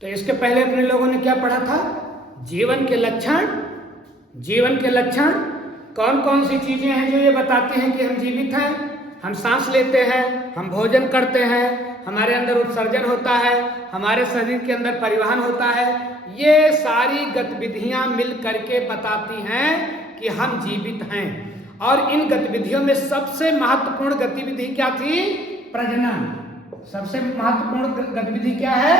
तो इसके पहले अपने लोगों ने क्या पढ़ा था? जीवन के लक्षण। जीवन के लक्षण कौन कौन सी चीजें हैं जो ये बताते हैं कि हम जीवित हैं? हम सांस लेते हैं, हम भोजन करते हैं, हमारे अंदर उत्सर्जन होता है, हमारे शरीर के अंदर परिवहन होता है। ये सारी गतिविधियां मिल करके बताती हैं कि हम जीवित हैं। और इन गतिविधियों में सबसे महत्वपूर्ण गतिविधि क्या थी? प्रजनन। सबसे महत्वपूर्ण गतिविधि क्या है?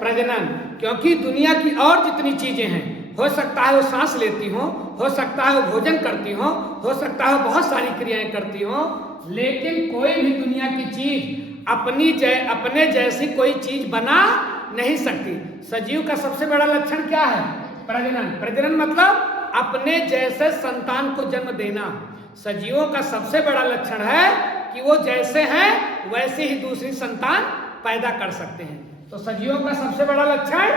प्रजनन। क्योंकि दुनिया की और जितनी चीजें हैं, हो सकता है वो सांस लेती हो सकता है वो भोजन करती हो सकता है बहुत सारी क्रियाएं करती हो, लेकिन कोई भी दुनिया की चीज अपने जैसी कोई चीज बना नहीं सकती। सजीव का सबसे बड़ा लक्षण क्या है? प्रजनन। प्रजनन मतलब अपने जैसे संतान को जन्म देना। सजीवों का सबसे बड़ा लक्षण है कि वो जैसे हैं वैसे ही दूसरी संतान पैदा कर सकते हैं। तो सजीवों का सबसे बड़ा लक्षण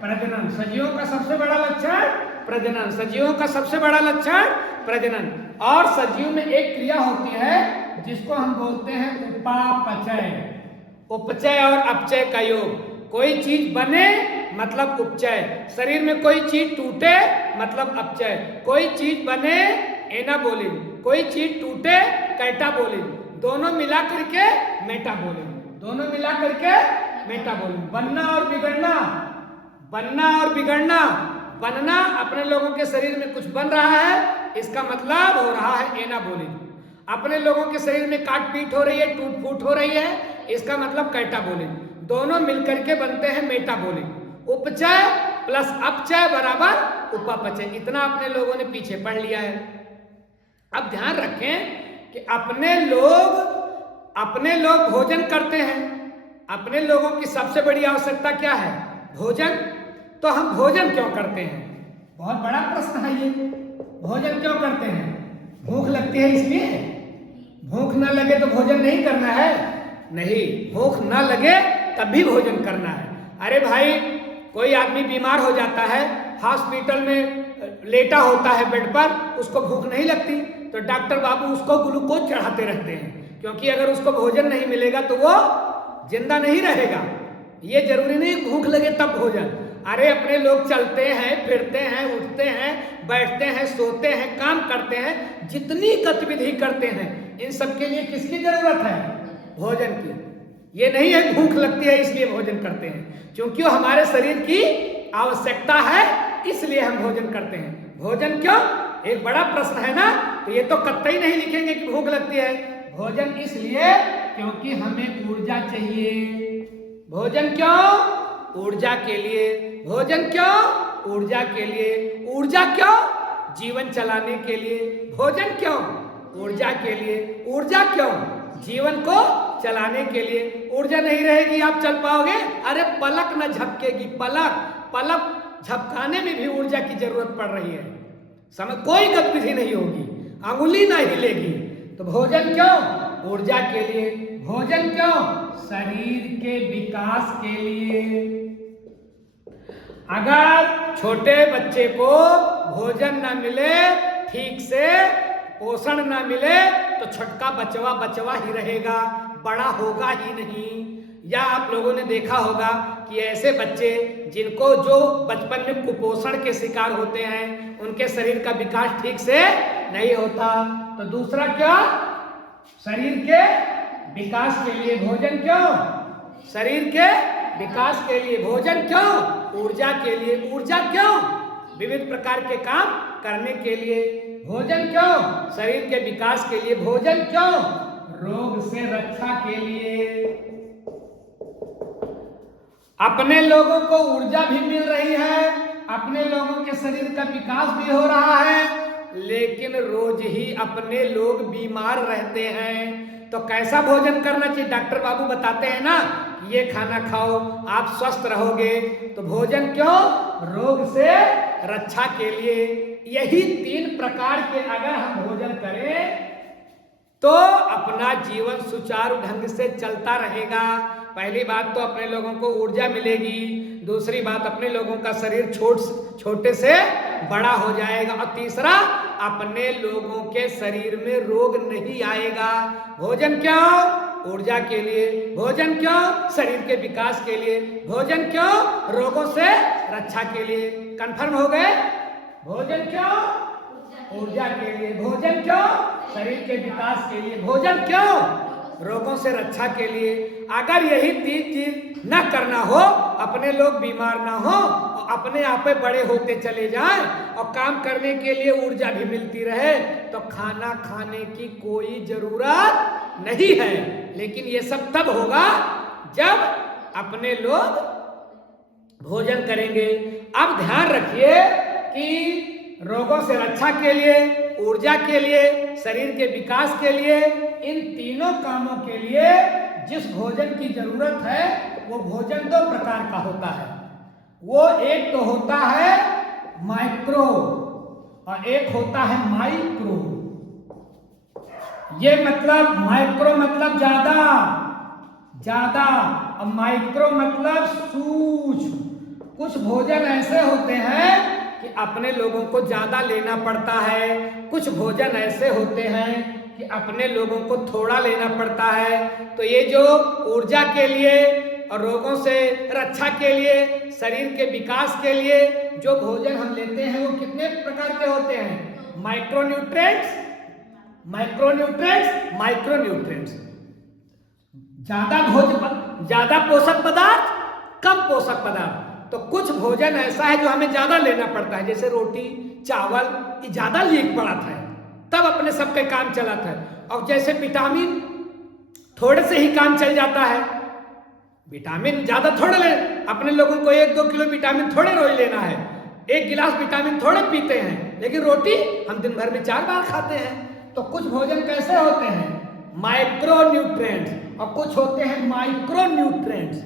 प्रजनन। सजीवों का सबसे बड़ा लक्षण प्रजनन। सजीवों का सबसे बड़ा लक्षण प्रजनन। और सजीव में एक क्रिया होती है जिसको हम बोलते हैं उपापचय। उपचय और अपचय का योग। कोई चीज बने मतलब उपचय, शरीर में कोई चीज टूटे मतलब अपचय। कोई चीज बने एनाबोलिक, कोई चीज टूटे कैटाबोलिक, दोनों मिला करके मेटाबोलिक। दोनों मिला करके मेटाबोलिक। बनना और बिगड़ना, बनना और बिगड़ना। बनना अपने लोगों के शरीर में कुछ बन रहा है, इसका मतलब हो रहा है एनाबोलिक। अपने लोगों के शरीर में काट पीट हो रही है, टूट फूट हो रही है, इसका मतलब कैटाबोलिक। दोनों मिलकर के बनते हैं मेटाबोलिक। उपचय प्लस अपचय बराबर उपापचय। इतना अपने लोगों ने पीछे पढ़ लिया है। अब ध्यान रखें कि अपने लोग भोजन करते हैं। अपने लोगों की सबसे बड़ी आवश्यकता क्या है? भोजन। तो हम भोजन क्यों करते हैं? बहुत बड़ा प्रश्न है ये। भोजन क्यों करते हैं? भूख लगती है इसलिए? भूख ना लगे तो भोजन नहीं करना है? नहीं, भूख ना लगे तब भी भोजन करना है। अरे भाई, कोई आदमी बीमार हो जाता है, हॉस्पिटल में लेटा होता है बेड पर, उसको भूख नहीं लगती तो डॉक्टर बाबू उसको ग्लूकोज चढ़ाते रहते हैं, क्योंकि अगर उसको भोजन नहीं मिलेगा तो वो जिंदा नहीं रहेगा। ये जरूरी नहीं भूख लगे तब भोजन। अरे अपने लोग चलते हैं, फिरते हैं, उठते हैं, बैठते हैं, सोते हैं, काम करते हैं, जितनी गतिविधि करते हैं, इन सब के लिए किसकी जरूरत है? भोजन की। ये नहीं है भूख लगती है इसलिए भोजन करते हैं, क्योंकि वो हमारे शरीर की आवश्यकता है, इसलिए हम भोजन करते हैं। भोजन क्यों? एक बड़ा प्रश्न है ना। तो ये तो कतई नहीं लिखेंगे कि भूख लगती है। भोजन इसलिए क्योंकि हमें ऊर्जा चाहिए। भोजन क्यों? ऊर्जा के लिए। भोजन क्यों? ऊर्जा के लिए। ऊर्जा क्यों? जीवन चलाने के लिए। भोजन क्यों? ऊर्जा के लिए। ऊर्जा क्यों? जीवन को चलाने के लिए। ऊर्जा नहीं रहेगी आप चल पाओगे? अरे पलक न झपकेगी। पलक झपकाने में भी ऊर्जा की जरूरत पड़ रही है। समय कोई गतिविधि नहीं होगी, अंगुली ना हिलेगी। तो भोजन क्यों? ऊर्जा के लिए। भोजन क्यों? शरीर के विकास के लिए। अगर छोटे बच्चे को भोजन ना मिले, ठीक से पोषण ना मिले, तो छोटका बचवा ही रहेगा, बड़ा होगा ही नहीं। या आप लोगों ने देखा होगा कि ऐसे बच्चे जिनको जो बचपन में कुपोषण के शिकार होते हैं, उनके शरीर का विकास ठीक से नहीं होता। तो दूसरा क्या? शरीर के विकास के लिए भोजन क्यों? शरीर के विकास के लिए भोजन क्यों? ऊर्जा के लिए। ऊर्जा क्यों? विविध प्रकार के काम करने के लिए। भोजन क्यों? शरीर के विकास के लिए। भोजन क्यों? रोग से रक्षा के लिए। अपने लोगों को ऊर्जा भी मिल रही है, अपने लोगों के शरीर का विकास भी हो रहा है, लेकिन रोज ही अपने लोग बीमार रहते हैं। तो कैसा भोजन करना चाहिए? डॉक्टर बाबू बताते हैं ना, ये खाना खाओ आप स्वस्थ रहोगे। तो भोजन क्यों? रोग से रक्षा के लिए। यही 3 प्रकार के अगर हम भोजन करें तो अपना जीवन सुचारू ढंग से चलता रहेगा। पहली बात तो अपने लोगों को ऊर्जा मिलेगी, दूसरी बात अपने लोगों का शरीर छोटे से बड़ा हो जाएगा, और तीसरा अपने लोगों के शरीर में रोग नहीं आएगा। भोजन क्यों? ऊर्जा के लिए। भोजन क्यों? शरीर के विकास के लिए। भोजन क्यों? रोगों से रक्षा के लिए। कंफर्म हो गए? भोजन क्यों? ऊर्जा के लिए। भोजन क्यों? शरीर के विकास के लिए। भोजन क्यों? रोगों से रक्षा के लिए। अगर यही 3 चीज न करना हो, अपने लोग बीमार ना हो, अपने आप बड़े होते चले जाएं और काम करने के लिए ऊर्जा भी मिलती रहे, तो खाना खाने की कोई जरूरत नहीं है। लेकिन ये सब तब होगा जब अपने लोग भोजन करेंगे। अब ध्यान रखिए कि रोगों से रक्षा के लिए, ऊर्जा के लिए, शरीर के विकास के लिए, इन तीनों कामों के लिए जिस भोजन की जरूरत है वो भोजन 2 प्रकार का होता है। वो एक तो होता है माइक्रो और एक होता है माइक्रो। ये मतलब माइक्रो मतलब ज्यादा ज्यादा और माइक्रो मतलब सूक्ष्म। कुछ भोजन ऐसे होते हैं कि अपने लोगों को ज्यादा लेना पड़ता है, कुछ भोजन ऐसे होते हैं कि अपने लोगों को थोड़ा लेना पड़ता है। तो ये जो ऊर्जा के लिए और रोगों से रक्षा के लिए, शरीर के विकास के लिए जो भोजन हम लेते हैं वो कितने प्रकार के होते हैं? Micronutrients, micronutrients, micronutrients. ज्यादा पोषक पदार्थ, कम पोषक पदार्थ। तो कुछ भोजन ऐसा है जो हमें ज्यादा लेना पड़ता है, जैसे रोटी चावल, ये ज्यादा लीक पड़ा था तब अपने सबके काम चला था। और जैसे विटामिन थोड़े से ही काम चल जाता है, विटामिन ज्यादा थोड़े ले, अपने लोगों को 1-2 किलो विटामिन थोड़े रोज लेना है, 1 गिलास विटामिन थोड़े पीते हैं, लेकिन रोटी हम दिन भर में 4 बार खाते हैं। तो कुछ भोजन कैसे होते हैं? माइक्रोन्यूट्रिएंट्स, और कुछ होते हैं माइक्रोन्यूट्रिएंट्स।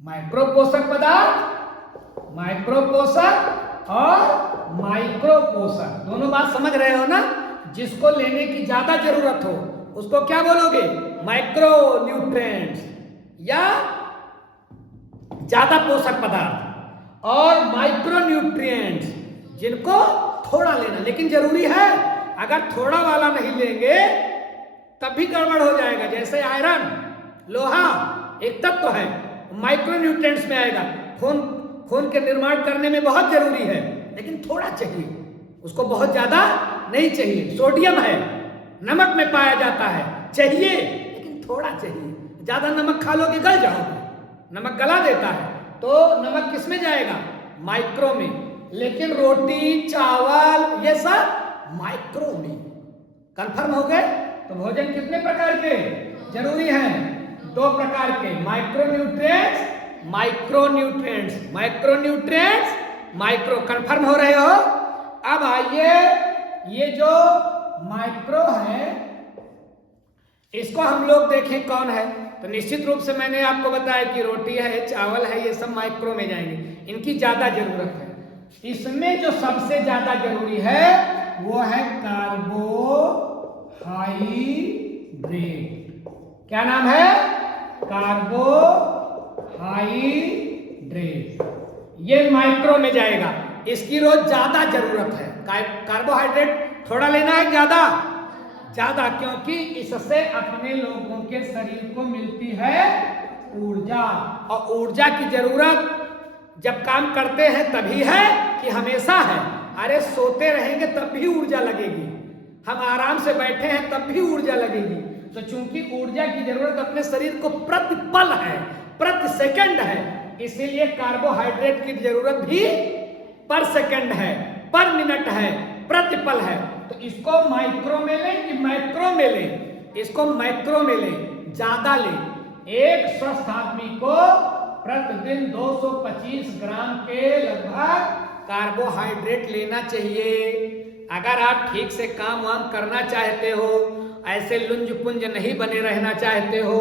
माइक्रो पोषक पदार्थ, माइक्रो पोषक और माइक्रो पोषक, दोनों बात समझ रहे हो ना? जिसको लेने की ज्यादा जरूरत हो उसको क्या बोलोगे? माइक्रो न्यूट्रिएंट्स या ज्यादा पोषक पदार्थ। और माइक्रो न्यूट्रिएंट्स जिनको थोड़ा लेना, लेकिन जरूरी है। अगर थोड़ा वाला नहीं लेंगे तब भी गड़बड़ हो जाएगा। जैसे आयरन, लोहा एक तत्व है, माइक्रो न्यूट्रिएंट्स में आएगा। खून के निर्माण करने में बहुत जरूरी है, लेकिन थोड़ा चाहिए, उसको बहुत ज्यादा नहीं चाहिए। सोडियम है, नमक में पाया जाता है, चाहिए लेकिन थोड़ा चाहिए। ज्यादा नमक खा लोगे गल जाओगे, नमक गला देता है। तो नमक किस में जाएगा? माइक्रो में। लेकिन रोटी चावल ये सब माइक्रो में। कंफर्म हो गए? तो भोजन कितने प्रकार के जरूरी हैं? 2 प्रकार के, micronutrients, micronutrients, micronutrients, micro. Confirm हो रहे हो? अब आइए, ये जो माइक्रो है इसको हम लोग देखें कौन है। तो निश्चित रूप से मैंने आपको बताया कि रोटी है, चावल है, ये सब माइक्रो में जाएंगे, इनकी ज्यादा जरूरत है। इसमें जो सबसे ज्यादा जरूरी है वो है कार्बोहाइड्रेट। क्या नाम है? कार्बोहाइड्रेट। ये माइक्रो में जाएगा, इसकी रोज ज्यादा जरूरत है। कार्बोहाइड्रेट थोड़ा लेना है, ज्यादा ज्यादा, क्योंकि इससे अपने लोगों के शरीर को मिलती है ऊर्जा। और ऊर्जा की जरूरत जब काम करते हैं तभी है कि हमेशा है? अरे सोते रहेंगे तब भी ऊर्जा लगेगी, हम आराम से बैठे हैं तब भी ऊर्जा लगेगी। तो चूंकि ऊर्जा की जरूरत अपने शरीर को प्रति पल है, प्रति सेकंड है, इसीलिए कार्बोहाइड्रेट की जरूरत भी पर सेकंड है, पर मिनट है, प्रति पल है। तो इसको माइक्रो में लें कि मैक्रो में लें? इसको मैक्रो में लें, ज्यादा लें। एक स्वस्थ आदमी को प्रतिदिन 225 ग्राम के लगभग कार्बोहाइड्रेट लेना चाहिए। अगर आप ठीक से काम वाम करना चाहते हो, ऐसे लुंज पुंज नहीं बने रहना चाहते हो,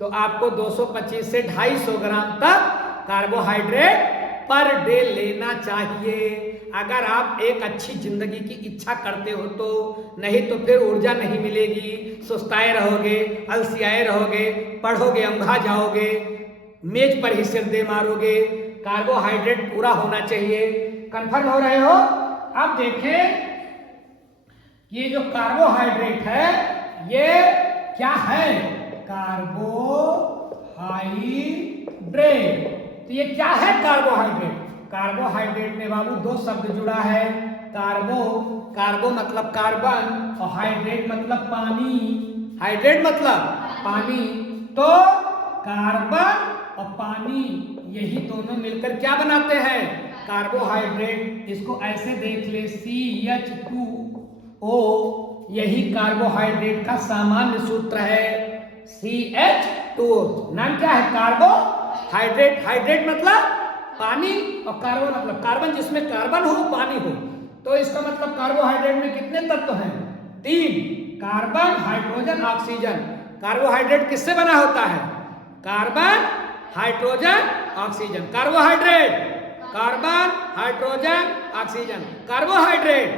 तो आपको 225 से 250 ग्राम तक कार्बोहाइड्रेट पर डे लेना चाहिए। अगर आप एक अच्छी जिंदगी की इच्छा करते हो तो, नहीं तो फिर ऊर्जा नहीं मिलेगी, सुस्ताए रहोगे, अलसियाए रहोगे, पढ़ोगे अंधा जाओगे, मेज पर ही सिर दे मारोगे। कार्बोहाइड्रेट पूरा होना चाहिए। कंफर्म हो रहे हो? अब देखें, ये जो कार्बोहाइड्रेट है ये क्या है? कार्बोहाइड्रेट। तो ये क्या है कार्बोहाइड्रेट? कार्बोहाइड्रेट में बाबू दो शब्द जुड़ा है, कार्बो मतलब कार्बन और हाइड्रेट मतलब पानी। हाइड्रेट मतलब पानी। तो कार्बन और पानी यही दोनों मिलकर क्या बनाते हैं? कार्बोहाइड्रेट। इसको ऐसे देख ले CH2O, यही कार्बोहाइड्रेट का सामान्य सूत्र है CH2O। नाम क्या है? कार्बोहाइड्रेट। हाइड्रेट मतलब पानी और कार्बन मतलब कार्बन, जिसमें कार्बन हो पानी हो। तो इसका मतलब कार्बोहाइड्रेट में कितने तत्व हैं? 3, कार्बन, हाइड्रोजन, ऑक्सीजन। कार्बोहाइड्रेट किससे बना होता है? Carbon, hydrogen, oxygen. Carbohydrate carbon, hydrogen, oxygen. Carbohydrate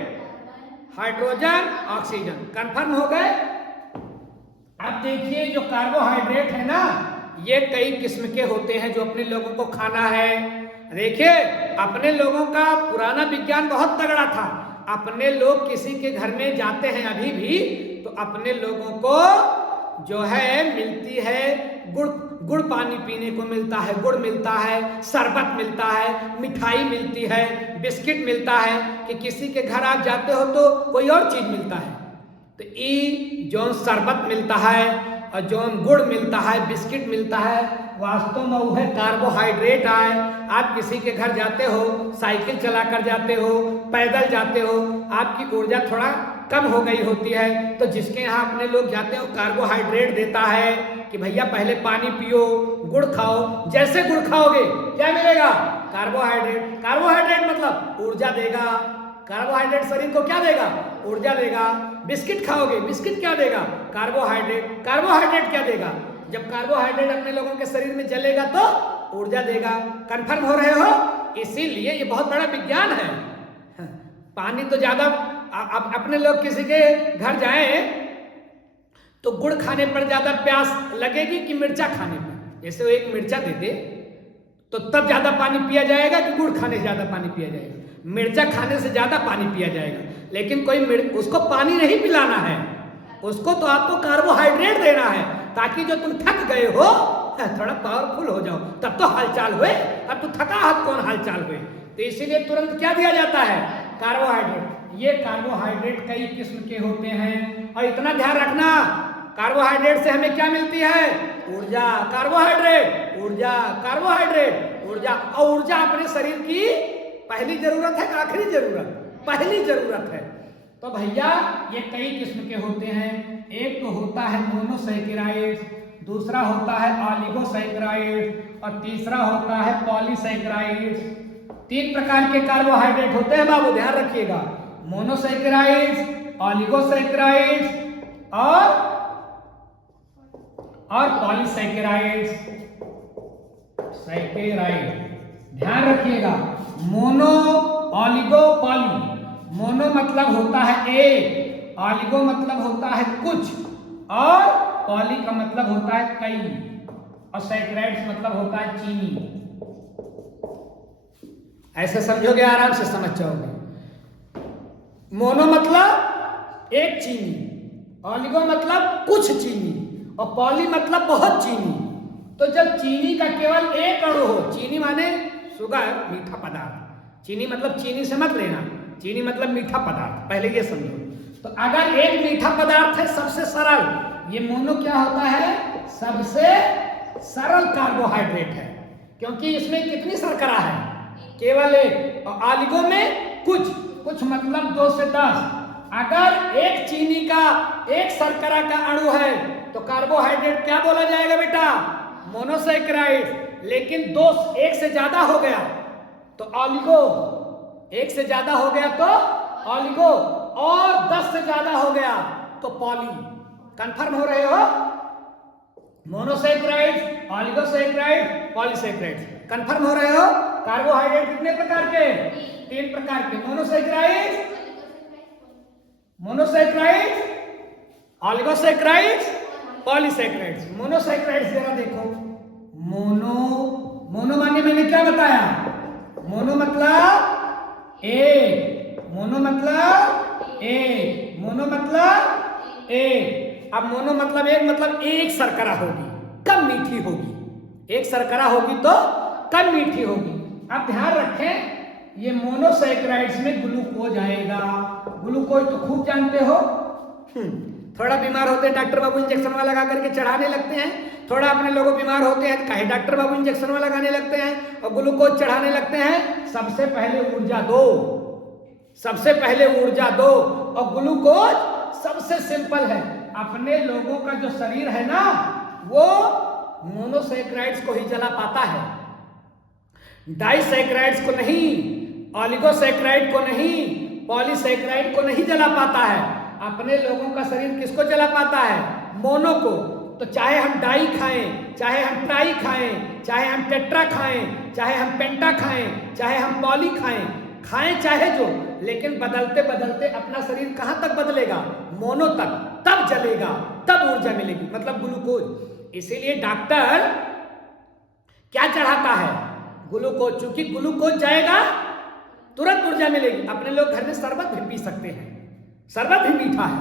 hydrogen, oxygen. Confirm हो गए? अब देखिए जो कार्बोहाइड्रेट है ना, ये कई किस्म के होते हैं जो अपने लोगों को खाना है। देखिए अपने लोगों का पुराना विज्ञान बहुत तगड़ा था। अपने लोग किसी के घर में जाते हैं अभी भी, तो अपने लोगों को जो है मिलती है गुड़ पानी पीने को मिलता है, गुड़ मिलता है, शरबत मिलता है, मिठाई मिलती है, बिस्किट मिलता है। कि किसी के घर आप जाते हो तो कोई और चीज मिलता है। तो ये जो शरबत मिलता है और जो गुड़ मिलता है, बिस्किट मिलता है, वास्तव में वो है कार्बोहाइड्रेट है। आप किसी के घर जाते हो, साइकिल चलाकर जाते हो, पैदल जाते हो, आपकी ऊर्जा थोड़ा कम हो गई होती है, तो जिसके यहाँ अपने लोग जाते हो कार्बोहाइड्रेट देता है कि भैया पहले पानी पियो, गुड़ खाओ। जैसे गुड़ खाओगे क्या मिलेगा? कार्बोहाइड्रेट। कार्बोहाइड्रेट मतलब ऊर्जा देगा। कार्बोहाइड्रेट शरीर को क्या देगा? ऊर्जा देगा। बिस्किट खाओगे, बिस्किट क्या देगा? कार्बोहाइड्रेट। कार्बोहाइड्रेट क्या देगा? जब कार्बोहाइड्रेट अपने लोगों के शरीर में जलेगा तो ऊर्जा देगा। कंफर्म हो रहे हो? इसीलिए ये बहुत बड़ा विज्ञान है। पानी तो ज्यादा अपने लोग किसी के घर जाएं तो गुड़ खाने पर ज्यादा प्यास लगेगी कि मिर्चा खाने पर? जैसे वो एक मिर्चा दे दे तो तब ज्यादा पानी पिया जाएगा कि गुड़ खाने से ज्यादा पानी पिया जाएगा? मिर्चा खाने से ज्यादा पानी पिया जाएगा। लेकिन कोई उसको पानी नहीं पिलाना है, उसको तो आपको कार्बोहाइड्रेट देना है, ताकि जो तुम थक गए हो थोड़ा पावरफुल हो जाओ, तब तो हालचाल हुए। अब तो थका हाथ कौन हालचाल हुए? तो इसीलिए तुरंत क्या दिया जाता है? कार्बोहाइड्रेट। ये कार्बोहाइड्रेट कई किस्म के होते हैं और इतना ध्यान रखना, कार्बोहाइड्रेट से हमें क्या मिलती है? ऊर्जा। कार्बोहाइड्रेट ऊर्जा, कार्बोहाइड्रेट ऊर्जा। और ऊर्जा अपने शरीर की पहली जरूरत है कि आखिरी जरूरत? पहली जरूरत है। तो भैया ये कई किस्म के होते हैं। एक तो होता है मोनोसैकेराइड्स, दूसरा होता है ऑलिगोसैकेराइड्स और तीसरा होता है पॉलीसैकेराइड्स। 3 प्रकार के कार्बोहाइड्रेट होते हैं बाबू, ध्यान रखिएगा। मोनोसैकेराइड्स, ऑलिगोसैकेराइड्स और पॉलीसैकेराइड्स। सैकेराइड ध्यान रखिएगा। Mono, oligo, poly. मोनो मतलब होता है एक, ऑलिगो मतलब होता है कुछ, और पॉली का मतलब होता है कई, और सैकेराइड्स मतलब होता है चीनी। ऐसे समझोगे आराम से समझ जाओगे। मोनो मतलब एक चीनी, ऑलिगो मतलब कुछ चीनी, और पॉली मतलब बहुत चीनी। तो जब चीनी का केवल एक अणु हो, चीनी माने शुगर, मीठा पदार्थ। चीनी मतलब चीनी से मत लेना, चीनी मतलब मीठा पदार्थ, पहले ये समझो। तो अगर एक मीठा पदार्थ है सबसे सरल, ये मोनो क्या होता है? सबसे सरल कार्बोहाइड्रेट है, क्योंकि इसमें कितनी शर्करा है? केवल एक। और ऑलिगो में कुछ मतलब 2 से 10। अगर एक चीनी का एक शर्करा का अणु है तो कार्बोहाइड्रेट क्या बोला जाएगा बेटा? मोनोसैकेराइड। लेकिन 2 1 से ज्यादा हो गया तो ऑलिगो, 1 से ज्यादा हो गया तो ऑलिगो, और 10 से ज्यादा हो गया तो पॉली। कंफर्म हो रहे हो? Monosaccharide, ऑलिगोसैकेराइड, polysaccharide. कंफर्म हो रहे हो? कार्बोहाइड्रेट कितने प्रकार के? 3 प्रकार के। Monosaccharide, ऑलिगोसैकेराइड, polysaccharide. मोनोसैकेराइड जरा देखो। मोनो माने मैंने क्या बताया? मोनो मतलब एक, मोनो मतलब एक, मोनो मतलब एक। अब मोनो मतलब एक शर्करा होगी, कम मीठी होगी। एक शर्करा होगी तो कम मीठी होगी। अब ध्यान रखें, ये मोनोसैकराइड्स में ग्लूकोज आएगा। ग्लूकोज तो खूब जानते हो, थोड़ा बीमार होते हैं डॉक्टर बाबू इंजेक्शन वाला लगा करके चढ़ाने लगते हैं। थोड़ा अपने लोग बीमार होते हैं कहे डॉक्टर बाबू इंजेक्शन वाला लगाने लगते हैं और ग्लूकोज चढ़ाने लगते हैं। सबसे पहले ऊर्जा दो, सबसे पहले ऊर्जा दो। और ग्लूकोज सबसे सिंपल है, अपने लोगों का जो शरीर है ना वो मोनोसैकराइड्स को ही जला पाता है, डाइसैकराइड्स को नहीं, ऑलिगोसैकराइड को नहीं, पॉलीसैकराइड को नहीं जला पाता है। अपने लोगों का शरीर किसको जला पाता है? मोनो को। तो चाहे हम डाई खाएं, चाहे हम ट्राई खाएं, चाहे हम टेट्रा खाएं, चाहे हम पेंटा खाएं, चाहे हम पॉली खाएं, खाएं चाहे जो, लेकिन बदलते बदलते अपना शरीर कहां तक बदलेगा? मोनो तक। तब जलेगा, तब ऊर्जा मिलेगी, मतलब ग्लूकोज। इसीलिए डॉक्टर क्या चढ़ाता है? ग्लूकोज। चूंकि ग्लूकोज जाएगा तुरंत ऊर्जा मिलेगी। अपने लोग घर में शरबत भी पी सकते हैं, शरबत भी मीठा है,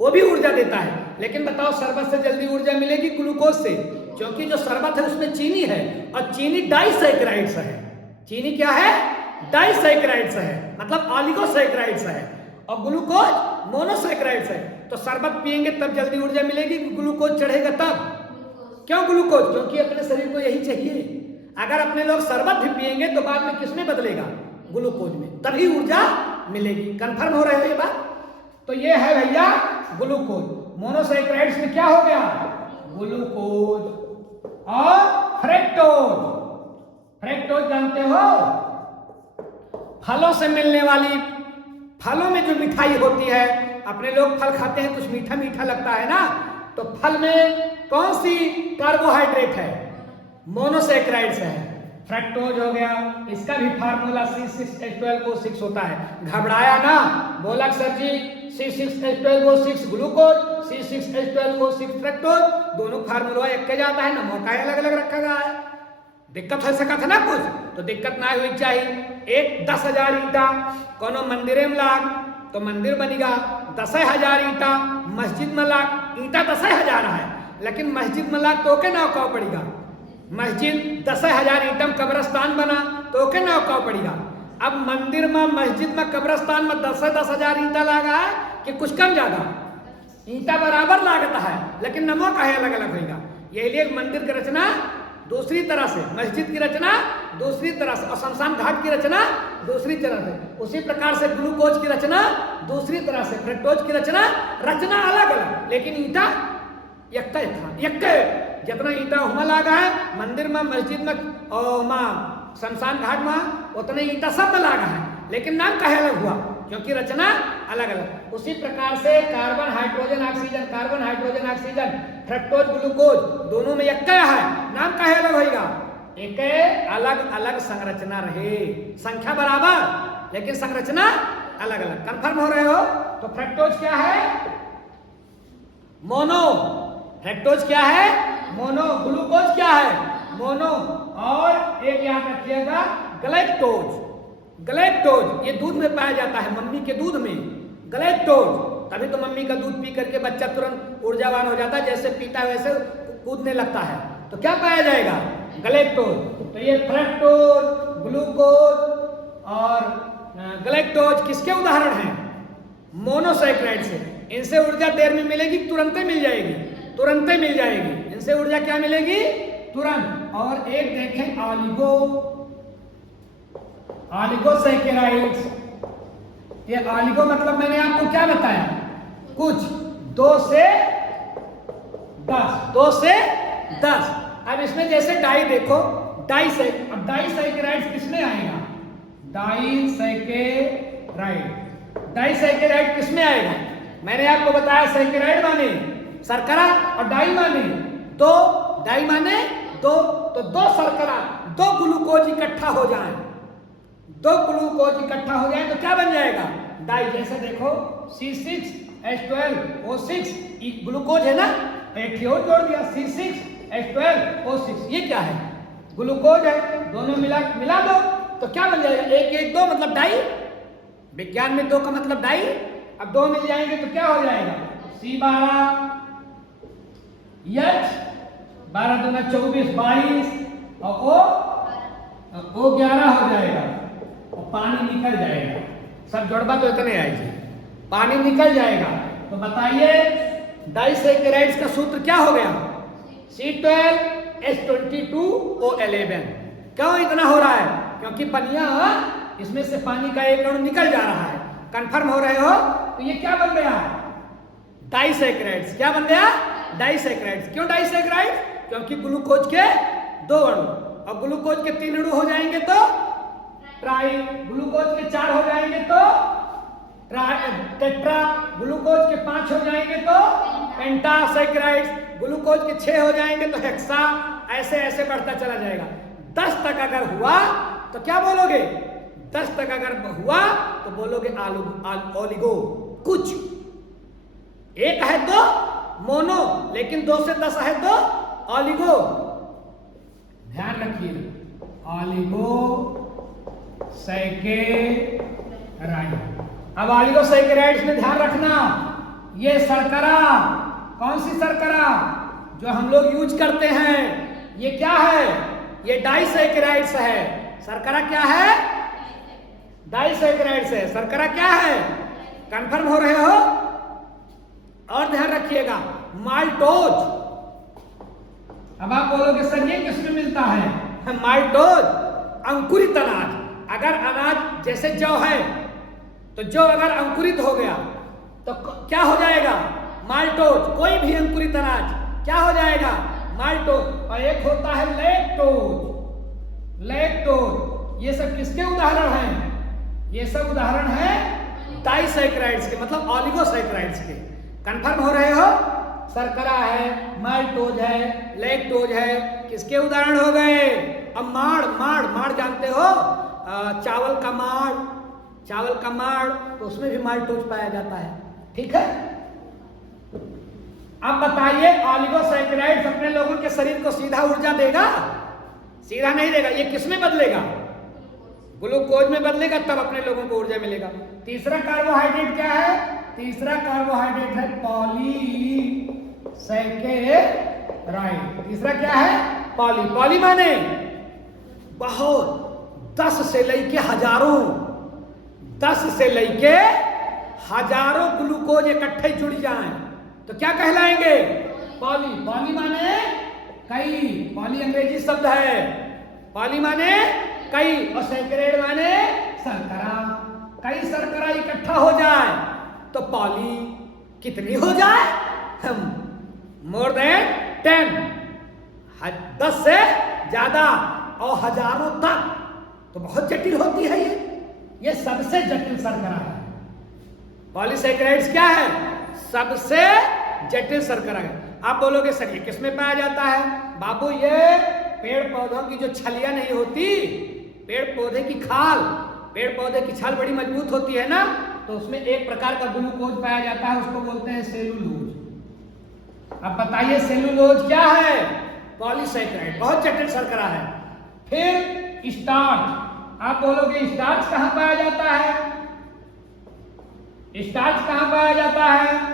वो भी ऊर्जा देता है। लेकिन बताओ शरबत से जल्दी ऊर्जा मिलेगी ग्लूकोज से? क्योंकि जो शरबत है उसमें चीनी है और चीनी डाइसैकराइड्स है। चीनी क्या है? डाइसैकराइड्स है, मतलब ऑलिगोसैकराइड्स है। और ग्लूकोज मोनोसैकराइड्स है। तो शरबत पिएंगे तब जल्दी ऊर्जा मिलेगी, ग्लूकोज चढ़ेगा तब। क्यों ग्लूकोज? क्योंकि अपने शरीर को यही चाहिए। अगर अपने लोग शरबत भी पिएंगे तो बाद में किसमें बदलेगा? ग्लूकोज में, तभी ऊर्जा मिलेगी। कंफर्म हो रहे हो ये बात? तो ये है भैया ग्लूकोज। मोनोसैकराइड्स में क्या हो गया? ग्लूकोज और फ्रक्टोज। फ्रक्टोज जानते हो? फलों से मिलने वाली, फलों में जो मिठाई होती है, अपने लोग फल खाते हैं कुछ मीठा मीठा लगता है ना, तो फल में कौन सी कार्बोहाइड्रेट है? मोनोसैकराइड्स है। फ्रक्टोज हो गया, इसका भी फार्मूला C6H12O6 होता है। घबराया ना, बोला सर जी C6H12O6 ग्लूकोज, C6H12O6 फ्रक्टोज, दोनों फार्मूला एक के जाता है ना, मौका अलग अलग रखा गया है। दिक्कत हो सका था ना कुछ, तो दिक्कत ना हुई चाहिए। एक 10,000 ईटा कोनो मंदिरे में लाग तो मंदिर बनेगा। 10,000 ईटा मस्जिद में लाग, ईटा 10,000 है, लेकिन मस्जिद में लाग तो के नाव का पड़ेगा। मस्जिद 10,000 ईटम कब्रस्तान बना तो के नाव का पड़ेगा। अब मंदिर में, मस्जिद में, कब्रस्तान में 10,000 ईटा लगा है कि कुछ कम ज्यादा? ईटा बराबर लागत है, लेकिन नमो का है अलग अलग होगा। यही लिए मंदिर की रचना दूसरी तरह से, मस्जिद की रचना दूसरी तरह से, और शमशान घाट की रचना दूसरी तरह से। उसी प्रकार से ग्लूकोज की रचना दूसरी तरह से, फ्रक्टोज की रचना अलग अलग, लेकिन ईटा यक्का जितना ईटा हुआ लागा है मंदिर में, मस्जिद में और वहाँ शमशान घाट में, उतने ईटा सब में लागा है, लेकिन नाम काहे अलग हुआ? क्योंकि रचना अलग अलग। उसी प्रकार से carbon hydrogen oxygen, carbon hydrogen oxygen, fructose glucose दोनों में एक है, नाम काहे अलग होगा? एक अलग अलग संरचना रहे, संख्या बराबर लेकिन संरचना अलग अलग। कंफर्म हो रहे हो? तो फ्रक्टोज क्या है? मोनो। फ्रक्टोज क्या है? मोनो। ग्लूकोज क्या है? मोनो। और एक याद रखिएगा गलैक्टोज। गलैक्टोज ये दूध में पाया जाता है, मम्मी के दूध में गलैक्टोज। तभी तो मम्मी का दूध पी करके बच्चा तुरंत ऊर्जावान हो जाता है, जैसे पीता है वैसे कूदने लगता है। तो क्या पाया जाएगा? गलैक्टोज। तो ये फ्रक्टोज, ग्लूकोज और गलैक्टोज किसके उदाहरण हैं? मोनोसैकराइड से। इनसे ऊर्जा देर में मिलेगी, तुरंत ही मिल जाएगी, तुरंत ही मिल जाएगी। इनसे ऊर्जा क्या मिलेगी? तुरंत। और एक देखें ऑलिगोसैकेराइड्स। ये ऑलिगो मतलब मैंने आपको क्या बताया? कुछ 2 से 10, 2 से 10। अब इसमें जैसे डाई देखो, अब डाइसैकेराइड्स किसमें आएगा? डाइसैकेराइड किसमें आएगा? मैंने आपको बताया सैकेराइड माने शर्करा और डाई माने दो। डाई माने दो, तो 2 शर्करा 2 ग्लूकोज इकट्ठा हो जाए, 2 ग्लूकोज इकट्ठा हो जाए तो क्या बन जाएगा? डाई। जैसे देखो C6H12O6 ग्लूकोज है ना, एक और जोड़ दिया C6H12O6, ये क्या है? ग्लूकोज है। दोनों मिला दो तो क्या बन जाएगा? 1 1 2 मतलब डाई। विज्ञान में 2 का मतलब डाई। अब 2 मिल जाएंगे तो क्या हो जाएगा? C12 H 12 दूना 24 22 और O 11 हो जाएगा और पानी निकल जाएगा। सब जोड़बा तो इतने आएगी, पानी निकल जाएगा। तो बताइए डाइसैकेराइड्स का सूत्र क्या हो गया? C12H22O11। क्यों इतना हो रहा है? क्योंकि पनिया इसमें से पानी का एक अणु निकल जा रहा है। कंफर्म हो रहे हो? तो ये क्या बन गया? डाइसैकेराइड्स। क्या बन गया? डाइसैकेराइड्स। क्यों डाइसैकेराइड्स? क्योंकि ग्लूकोज के 2 अणु और ग्लूकोज के 3 अणु हो जाएंगे तो ट्राई, ग्लूकोज के 4 हो जाएंगे तो टेट्रा, ग्लूकोज के 5 हो जाएंगे तो पेंटासैकेराइड्स, ग्लूकोज के 6 हो जाएंगे तो हेक्सा। ऐसे ऐसे बढ़ता चला जाएगा। 10 तक अगर हुआ तो क्या बोलोगे? 10 तक अगर हुआ तो बोलोगे ओलिगो। कुछ एक है तो मोनो, लेकिन 2 से 10 है तो ओलिगो। ध्यान रखिए, ओलिगो सैकेराइड। अब ओलिगोसैकेराइड्स में ध्यान रखना, ये शर्करा, कौन सी शर्करा जो हम लोग यूज करते हैं, ये क्या है? ये डाइसैकेराइड्स है। शर्करा क्या है? डाइसैकेराइड्स है। शर्करा क्या है? कंफर्म हो रहे हो? और ध्यान रखिएगा, माल्टोज। अब आप बोलोगे सर ये किसमें मिलता है? माल्टोज अंकुरित अनाज। अगर अनाज जैसे जौ है तो जौ अगर अंकुरित हो गया तो क्या हो जाएगा? माल्टोज। कोई भी अंकुरित अनाज क्या हो जाएगा? माल्टोज। और एक होता है लैक्टोज। लैक्टोज। ये सब किसके उदाहरण हैं? ये सब उदाहरण है डाइसैकेराइड्स के, मतलब ओलिगोसैकेराइड्स के। कंफर्म हो रहे हो? शर्करा है, माल्टोज है, लैक्टोज है, किसके उदाहरण हो गए? अब माड़, माड़, माड़ जानते हो? चावल का माड़, चावल का माड़, तो उसमें भी माल्टोज पाया जाता है। ठीक है। अब बताइए ओलिगोसैकेराइड्स अपने लोगों के शरीर को सीधा ऊर्जा देगा? सीधा नहीं देगा। ये किसमें बदलेगा? ग्लूकोज में बदलेगा, तब अपने लोगों को ऊर्जा मिलेगा। तीसरा कार्बोहाइड्रेट क्या है? तीसरा कार्बोहाइड्रेट है पॉलीसैकेराइड। तीसरा क्या है? पॉली। पॉली माने बहुत, 10 से लेके हजारों, 10 से लेके हजारों ग्लूकोज इकट्ठे जुड़ जाएं तो क्या कहलाएंगे? पॉली। पॉली माने कई, पॉली अंग्रेजी शब्द है। पॉली माने कई और सैकेराइड माने शर्करा। कई शर्करा इकट्ठा हो जाए तो पॉली। कितनी हो जाए? मोर देन 10, 10 से ज्यादा और हजारों तक, तो बहुत जटिल होती है ये सबसे जटिल शर्करा है। पॉलीसैकेराइड्स क्या है? सबसे जटिल शर्करा है। आप बोलोगे सर ये किसमें पाया जाता है? बाबू ये पेड़ पौधों की जो छलियां नहीं होती, पेड़ पौधे की खाल, पेड़ पौधे की छाल बड़ी मजबूत होती है ना, तो उसमें एक प्रकार का ग्लूकोज पाया जाता है, उसको बोलते हैं सेलुलोज। अब बताइए सेलुलोज क्या है? पॉलीसैकेराइड, बहुत जटिल शर्करा है। फिर स्टार्च। आप बोलोगे स्टार्च कहां पाया जाता है? स्टार्च कहां पाया जाता है?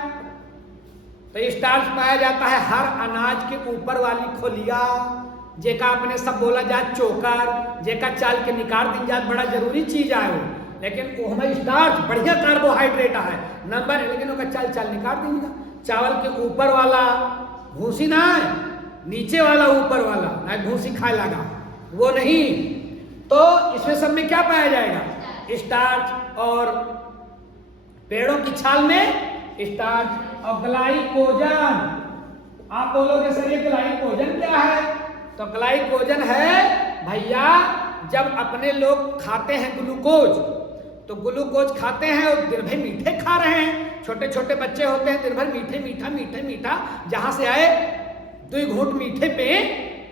तो स्टार्च पाया जाता है हर अनाज के ऊपर वाली खोलिया, जेका अपने सब बोला जात चोकर, जेका चाल के निकाल दी जात, बड़ा जरूरी चीज आयो। लेकिन हमें स्टार्च बढ़िया कार्बोहाइड्रेट है नंबर, लेकिन उसका चाल चाल निकाल देंगे। चावल के ऊपर वाला भूसी ना है, नीचे वाला ऊपर वाला ना, भूसी खाए लगा वो नहीं। तो इसमें सब में क्या पाया जाएगा? स्टार्च। और पेड़ों की छाल में स्टार्च और ग्लाइकोजन। आप बोलोगे सर ये ग्लाइकोजन क्या है? तो ग्लाइकोजन है भैया, जब अपने लोग खाते हैं ग्लूकोज, तो ग्लूकोज खाते हैं और दिन भर मीठे खा रहे हैं। छोटे छोटे बच्चे होते हैं, दिन भर मीठे मीठा मीठे मीठा, जहां से आए 2 घूंट मीठे पे,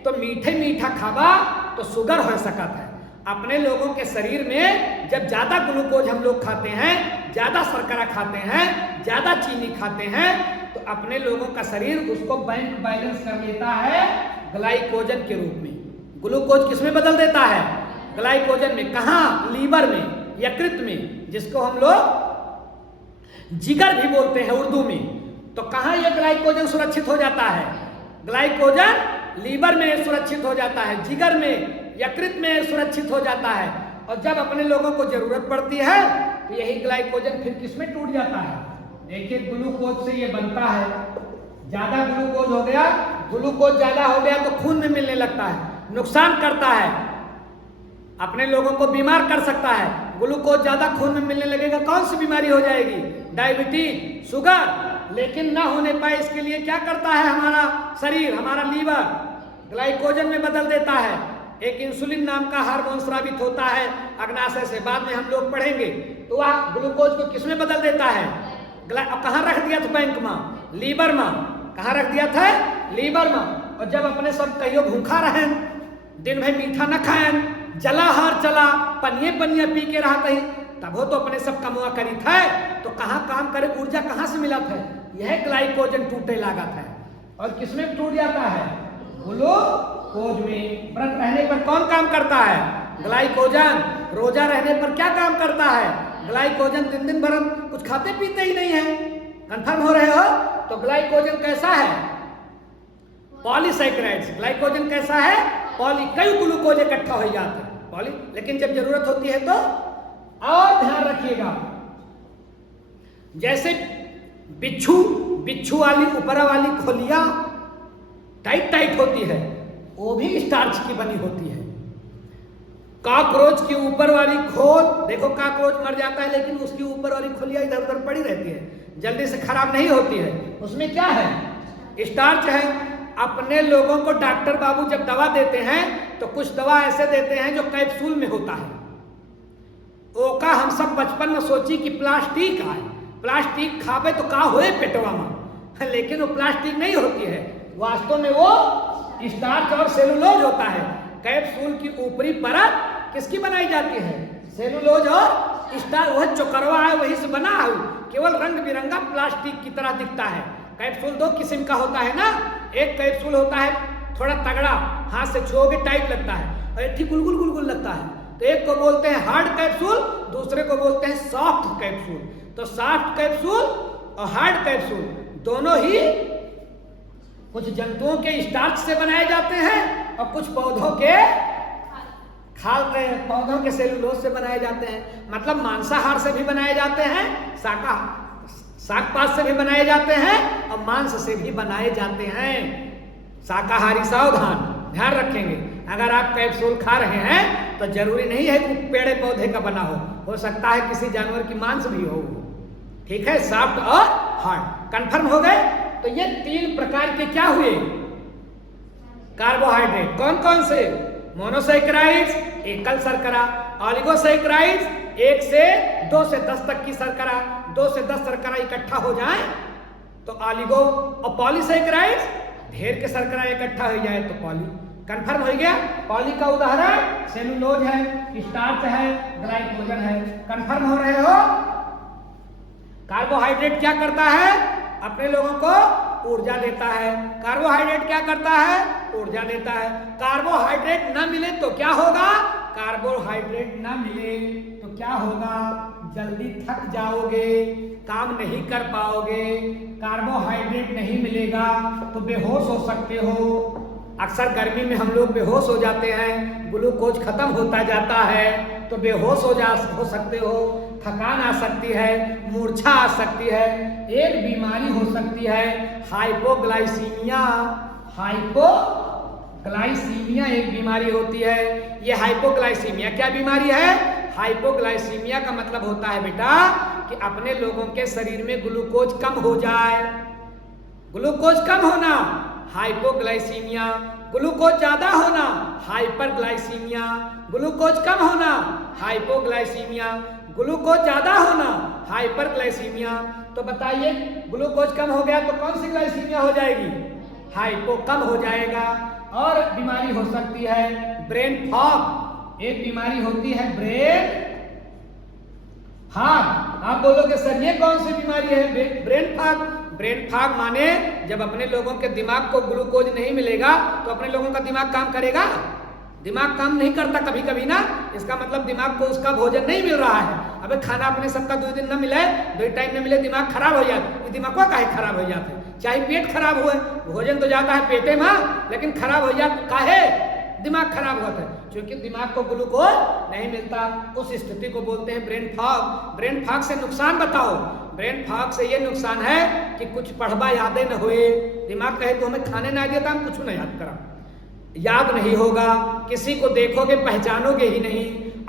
तो मीठे मीठा खावा तो शुगर हो सकता है। अपने लोगों के शरीर में जब ज्यादा ग्लूकोज हम लोग खाते हैं, ज्यादा शर्करा खाते हैं, ज्यादा चीनी खाते हैं, तो अपने लोगों का शरीर उसको बैंक बैलेंस कर लेता है ग्लाइकोजन के रूप में। ग्लूकोज किसमें बदल देता है? ग्लाइकोजन में। कहां? लीवर में, यकृत में, जिसको हम लोग जिगर भी बोलते हैं उर्दू में। तो कहां यह ग्लाइकोजन सुरक्षित हो जाता है? ग्लाइकोजन लीवर में सुरक्षित हो जाता है, जिगर में, यकृत में सुरक्षित हो जाता है। और जब अपने लोगों को जरूरत पड़ती है तो यही ग्लाइकोजन फिर किसमें टूट जाता है? देखिए ग्लूकोज से ये बनता है, ज्यादा ग्लूकोज हो गया, ग्लूकोज ज्यादा हो गया तो खून में मिलने लगता है, नुकसान करता है, अपने लोगों को बीमार कर सकता है। ग्लूकोज ज्यादा खून में मिलने लगेगा, कौन सी बीमारी हो जाएगी? Diabetes, sugar. लेकिन ना होने पाए इसके लिए क्या करता है हमारा शरीर, हमारा लीवर ग्लाइकोजन में बदल देता है। एक इंसुलिन नाम का हार्मोन स्रावित होता है अग्नाशय से, बाद में हम लोग पढ़ेंगे। तो वह ग्लूकोज को किस में बदल देता है? कहाँ रख दिया था? बैंक में, लीवर में। कहाँ रख दिया था? लीवर में। और जब अपने सब कहियो भूखा रहे, दिन भर मीठा न खाएं, जला हार चला, पनिये पनिया पी के रहा कहीं, तब हो तो अपने सब कमुआ करी था, तो कहाँ काम करे, ऊर्जा कहाँ से मिला था? यह ग्लाइकोजन टूटे लागत है। और किसमें टूट जाता है? ग्लूकोज में। व्रत रहने पर कौन काम करता है? ग्लाइकोजन। रोजा रहने पर क्या काम करता है? ग्लाइकोजन। दिन दिन भर हम कुछ खाते पीते ही नहीं है, कंफर्म हो रहे हो? तो ग्लाइकोजन कैसा है? पॉलीसैकेराइड्स। ग्लाइकोजन कैसा है? पॉली, कई ग्लूकोज इकट्ठा हो जाते हैं पॉली। लेकिन जब जरूरत होती है तो, और ध्यान रखिएगा, जैसे बिच्छू वाली ऊपर वाली खोलिया टाइट होती है, वो भी स्टार्च की बनी होती है। कॉकरोच की ऊपर वाली खोल, देखो कॉकरोच मर जाता है लेकिन उसकी ऊपर वाली खोलिया इधर उधर पड़ी रहती है, जल्दी से खराब नहीं होती है। उसमें क्या है? स्टार्च है। अपने लोगों को डॉक्टर बाबू जब दवा देते हैं तो कुछ दवा ऐसे देते हैं जो कैप्सूल में होता है। ओका हम सब बचपन में सोची कि प्लास्टिक आए, प्लास्टिक खावे तो का होए पेटवा में, लेकिन वो प्लास्टिक नहीं होती है, वास्तव में वो स्टार्च और सेलुलोज होता है। कैप्सूल की ऊपरी परत किसकी बनाई जाती है? सेलुलोज और स्टार्च। वह चोकरवा है, वही से बना है, केवल रंग बिरंगा प्लास्टिक की तरह दिखता है। कैप्सूल दो किस्म का होता है ना, एक कैप्सूल होता है थोड़ा तगड़ा, हाथ से छुओगे टाइट लगता है, और एक ठीक गुलगुल लगता है। तो एक को बोलते हैं हार्ड कैप्सूल, दूसरे को बोलते हैं सॉफ्ट कैप्सूल। तो सॉफ्ट कैप्सूल और हार्ड कैप्सूल दोनों ही कुछ जंतुओं के स्टार्च से बनाए जाते हैं और कुछ पौधों के खाल के, पौधों के सेलुलोज से बनाए जाते हैं। मतलब मांसाहार से भी बनाए जाते हैं, शाकपात से भी बनाए जाते हैं और मांस से भी बनाए जाते हैं। शाकाहारी सावधान, ध्यान रखेंगे। अगर आप कैप्सूल खा रहे हैं तो जरूरी नहीं है कि पेड़ पौधे का बना हो सकता है किसी जानवर की मांस भी हो। ठीक है, सॉफ्ट और हार्ड। कंफर्म हो गए? तो ये 3 प्रकार के क्या हुए? कार्बोहाइड्रेट। कौन कौन से? मोनोसैकेराइड्स, एकल शर्करा, ऑलिगोसैकेराइड्स, 1 से 2 से 10 तक की शर्करा, 2 से 10 शर्करा इकट्ठा हो जाए तो ऑलिगो, और पॉलीसैकेराइड्स ढेर के शर्करा इकट्ठा हो जाए तो पॉली। कंफर्म हो गया? पॉली का उदाहरण सेलुलोज है, स्टार्च है, ग्लाइकोजन है। कंफर्म हो रहे हो? कार्बोहाइड्रेट क्या करता है? अपने लोगों को ऊर्जा देता है। कार्बोहाइड्रेट क्या करता है? ऊर्जा देता है। कार्बोहाइड्रेट ना मिले तो क्या होगा? कार्बोहाइड्रेट ना मिले तो क्या होगा? जल्दी थक जाओगे, काम नहीं कर पाओगे। कार्बोहाइड्रेट नहीं मिलेगा तो बेहोश हो सकते हो। अक्सर गर्मी में हम लोग बेहोश हो जाते हैं, ग्लूकोज खत्म होता जाता है तो बेहोश हो सकते हो, थकान आ सकती है, मूर्छा आ सकती है। एक बीमारी हो सकती है हाइपोग्लाइसीमिया। हाइपोग्लाइसीमिया एक बीमारी होती है। ये हाइपोग्लाइसीमिया क्या बीमारी है? हाइपोग्लाइसीमिया का मतलब होता है बेटा कि अपने लोगों के शरीर में ग्लूकोज कम हो जाए। ग्लूकोज कम होना हाइपोग्लाइसीमिया, ग्लूकोज ज्यादा होना हाइपरग्लाइसीमिया, ग्लूकोज कम होना हाइपोग्लाइसीमिया, ग्लूकोज ज्यादा होना हाइपरग्लाइसीमिया। तो बताइए ग्लूकोज कम हो गया तो कौन सी ग्लाइसीमिया हो जाएगी? हाइपो कम हो जाएगा। और बीमारी हो सकती है ब्रेन फॉग। एक बीमारी होती है ब्रेन फॉग। आप बोलोगे सर ये कौन सी बीमारी है? Brain fog. ब्रेन फॉग माने जब अपने लोगों के दिमाग को ग्लूकोज नहीं मिलेगा तो अपने लोगों का दिमाग काम करेगा? दिमाग काम नहीं करता कभी कभी ना। इसका मतलब दिमाग को उसका भोजन नहीं मिल रहा है। अबे खाना अपने सबका 2 दिन न मिले, 2 टाइम न मिले, दिमाग खराब हो जाता है। दिमाग को काहे खराब हो जाते? चाहे पेट खराब हुए, भोजन तो जाता है पेटे में, लेकिन खराब हो जाता काहे? दिमाग खराब होता है, क्योंकि दिमाग को ग्लूकोज नहीं मिलता। उस स्थिति को बोलते हैं ब्रेन फॉग। ब्रेन फॉग से नुकसान बताओ। ब्रेन फॉग से ये नुकसान है कि कुछ पढ़वा यादें न हुए, दिमाग कहे तो हमें खाने ना दिया था, हम कुछ ना याद करा, याद नहीं होगा, किसी को देखोगे पहचानोगे ही नहीं,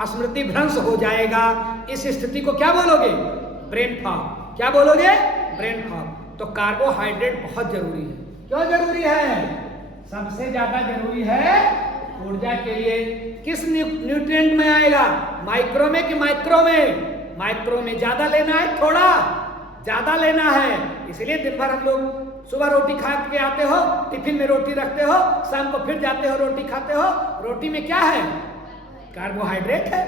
स्मृति भ्रंश हो जाएगा। इस स्थिति को क्या बोलोगे? Brain fog. क्या बोलोगे? Brain fog. तो कार्बोहाइड्रेट बहुत जरूरी है। क्यों जरूरी है? सबसे ज्यादा जरूरी है ऊर्जा के लिए। किस न्यूट्रिएंट में आएगा? माइक्रो में कि माइक्रो में? माइक्रो में। ज्यादा लेना है, थोड़ा ज्यादा लेना है। इसलिए दिन भर हम लोग सुबह रोटी खा के आते हो, टिफिन में रोटी रखते हो, शाम को फिर जाते हो रोटी खाते हो। रोटी में क्या है? कार्बोहाइड्रेट है।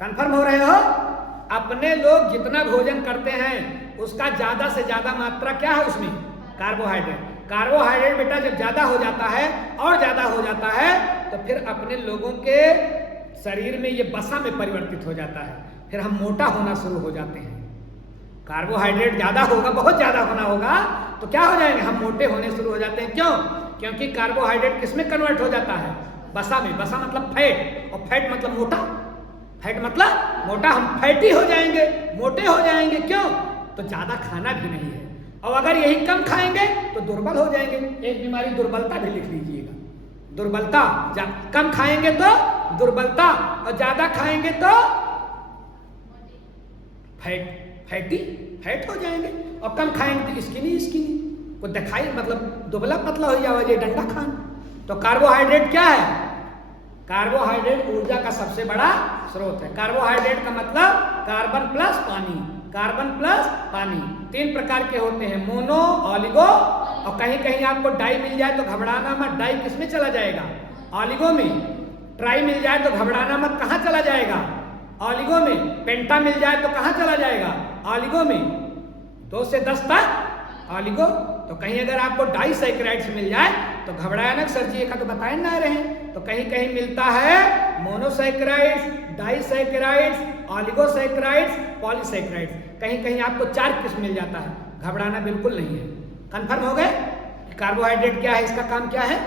कंफर्म हो रहे हो? अपने लोग जितना भोजन करते हैं उसका ज्यादा से ज्यादा मात्रा क्या है उसमें? कार्बोहाइड्रेट। कार्बोहाइड्रेट बेटा जब ज्यादा हो जाता है और ज्यादा हो जाता है तो फिर अपने लोगों के शरीर में ये वसा में परिवर्तित हो जाता है, फिर हम मोटा होना शुरू हो जाते हैं। कार्बोहाइड्रेट ज्यादा होगा, बहुत ज्यादा होना होगा तो क्या हो जाएंगे? हम मोटे होने शुरू हो जाते हैं। क्यों? क्योंकि कार्बोहाइड्रेट किस में कन्वर्ट हो जाता है? वसा में। वसा मतलब फैट, और फैट मतलब मोटा। फैट मतलब मोटा। हम फैटी हो जाएंगे, मोटे हो जाएंगे। क्यों? तो ज्यादा खाना भी नहीं है, और अगर यही कम खाएंगे तो दुर्बल हो जाएंगे। एक बीमारी दुर्बलता भी लिख लीजिएगा। दुर्बलता, कम खाएंगे तो दुर्बलता, और ज्यादा खाएंगे तो फैट हो जाएंगे, और कम खाएंगे तो स्किनी को दिखाई, मतलब दुबला पतला हो जाओगे, डंडा खान। तो कार्बोहाइड्रेट क्या है? कार्बोहाइड्रेट ऊर्जा का सबसे बड़ा स्रोत है। कार्बोहाइड्रेट का मतलब कार्बन प्लस पानी। कार्बन प्लस पानी 3 प्रकार के होते हैं, मोनो, ऑलिगो, और कहीं कहीं आपको डाई मिल जाए तो घबराना मत। डाई किसमें चला जाएगा? ऑलिगो में। ट्राई मिल जाए तो घबराना मत, कहाँ चला जाएगा? ऑलिगो में। पेंटा मिल जाए तो कहाँ चला जाएगा? ऑलिगो में। 2 से 10 तक ऑलिगो। तो कहीं अगर आपको डाइसैकेराइड्स मिल जाए तो घबराना, सर जी एक तो बताए ना रहे, तो कहीं कहीं मिलता है मोनोसैकेराइड्स, डाइसैकेराइड्स, ऑलिगोसैकेराइड्स, पॉलीसैकेराइड्स। कहीं कहीं आपको 4 किस्म मिल जाता है, घबराना बिल्कुल नहीं है। कंफर्म हो गए? कार्बोहाइड्रेट क्या है, इसका काम क्या है?